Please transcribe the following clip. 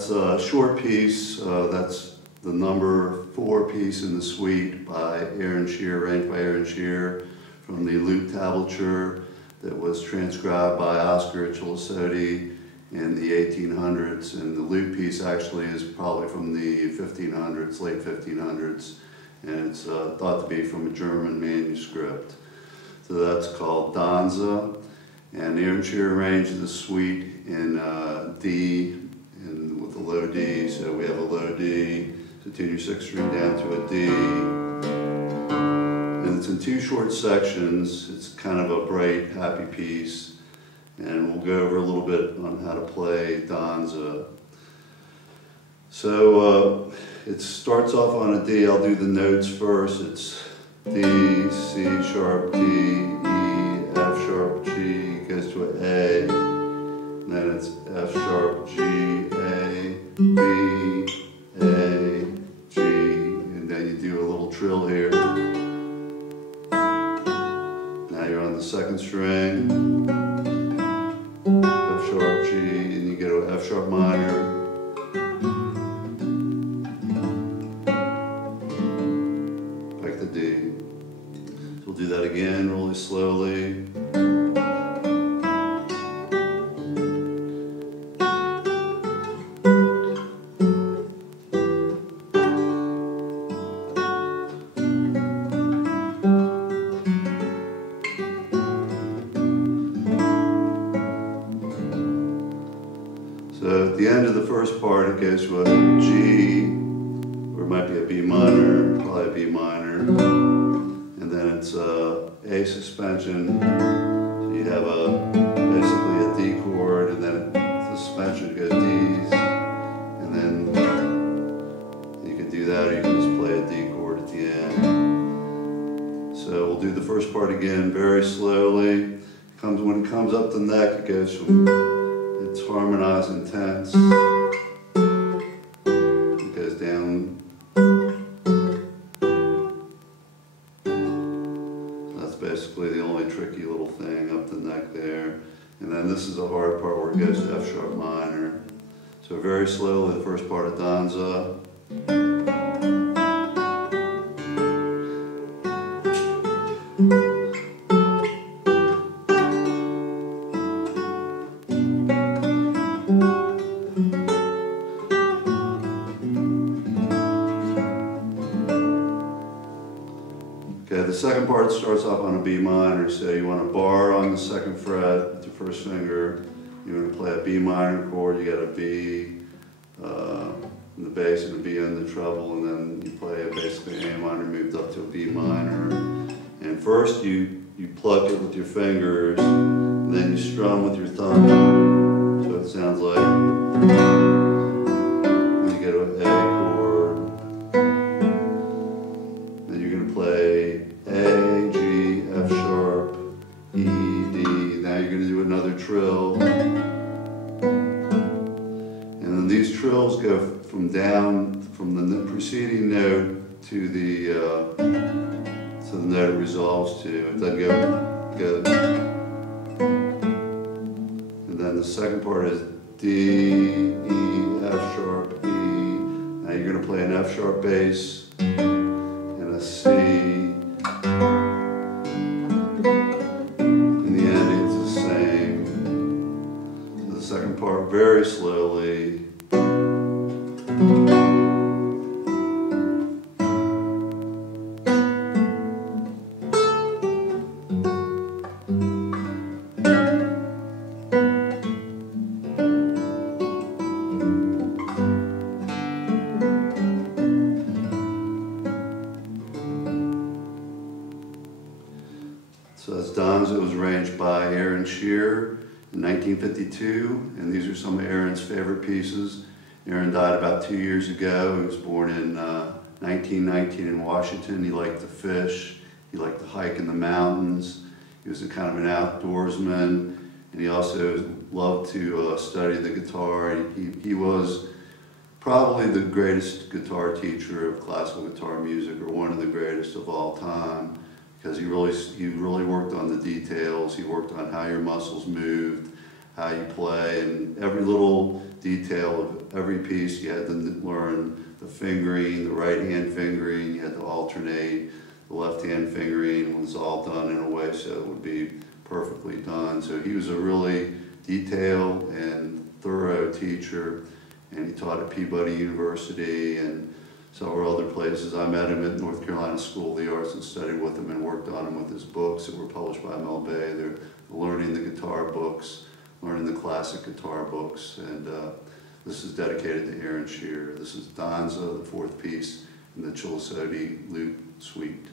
That's a short piece. That's the number 4 piece in the suite by Aaron Shear, arranged by Aaron Shear from the Lute tablature that was transcribed by Oscar Chilesotti in the 1800s. And the Lute piece actually is probably from the 1500s, late 1500s. And it's thought to be from a German manuscript. So that's called Danza. And Aaron Shear arranged the suite in D, and with a low D. So we have a low D, so tune your 6th string down to a D. And it's in 2 short sections. It's kind of a bright, happy piece. And we'll go over a little bit on how to play Danza. So it starts off on a D. I'll do the notes first. It's D, C sharp, D, E, F sharp, G, goes to an A. And then it's F sharp, G, A, B, A, G. And then you do a little trill here. Now you're on the 2nd string. F sharp, G, and you go to F sharp minor. D. So we'll do that again really slowly. So at the end of the first part it goes to a G, or it might be a B minor, probably a B minor. And then it's a suspension. So you have basically a D chord, and then the suspension goes Ds. And then you can do that, or you can just play a D chord at the end. So we'll do the first part again very slowly. When it comes up the neck, it goes from, it's harmonized intense. It goes down. Basically the only tricky little thing up the neck there. And then this is the hard part where it goes to F sharp minor. So very slowly the first part of Danza. Okay, the second part starts off on a B minor, so you want a bar on the 2nd fret with your 1st finger. You want to play a B minor chord, you got a B in the bass and a B in the treble, and then you play basically an A minor moved up to a B minor. And first you pluck it with your fingers, and then you strum with your thumb. So it sounds like, you get an A chord. Then you're going to play A, G, F sharp, E, D. Now you're going to do another trill. And then these trills go from down, from the preceding note to the note it resolves to. It doesn't go. And then the second part is D, E, F sharp, E. Now you're going to play an F sharp bass and a C. In the end, it's the same. So the second part, very slowly. So that's Danza. It was arranged by Aaron Shear in 1952, and these are some of Aaron's favorite pieces. Aaron died about 2 years ago. He was born in 1919 in Washington. He liked to fish. He liked to hike in the mountains. He was a kind of an outdoorsman, and he also loved to study the guitar. He was probably the greatest guitar teacher of classical guitar music, or one of the greatest of all time, because he really worked on the details. He worked on how your muscles moved, how you play, and every little detail of every piece. You had to learn the fingering, the right hand fingering, you had to alternate. The left hand fingering was all done in a way so it would be perfectly done. So he was a really detailed and thorough teacher, and he taught at Peabody University and several other places. I met him at North Carolina School of the Arts and studied with him and worked on him with his books that were published by Mel Bay. They're learning the guitar books, learning the classic guitar books, and this is dedicated to Aaron Shearer. This is Danza, the fourth piece in the Chilesotti Lute Suite.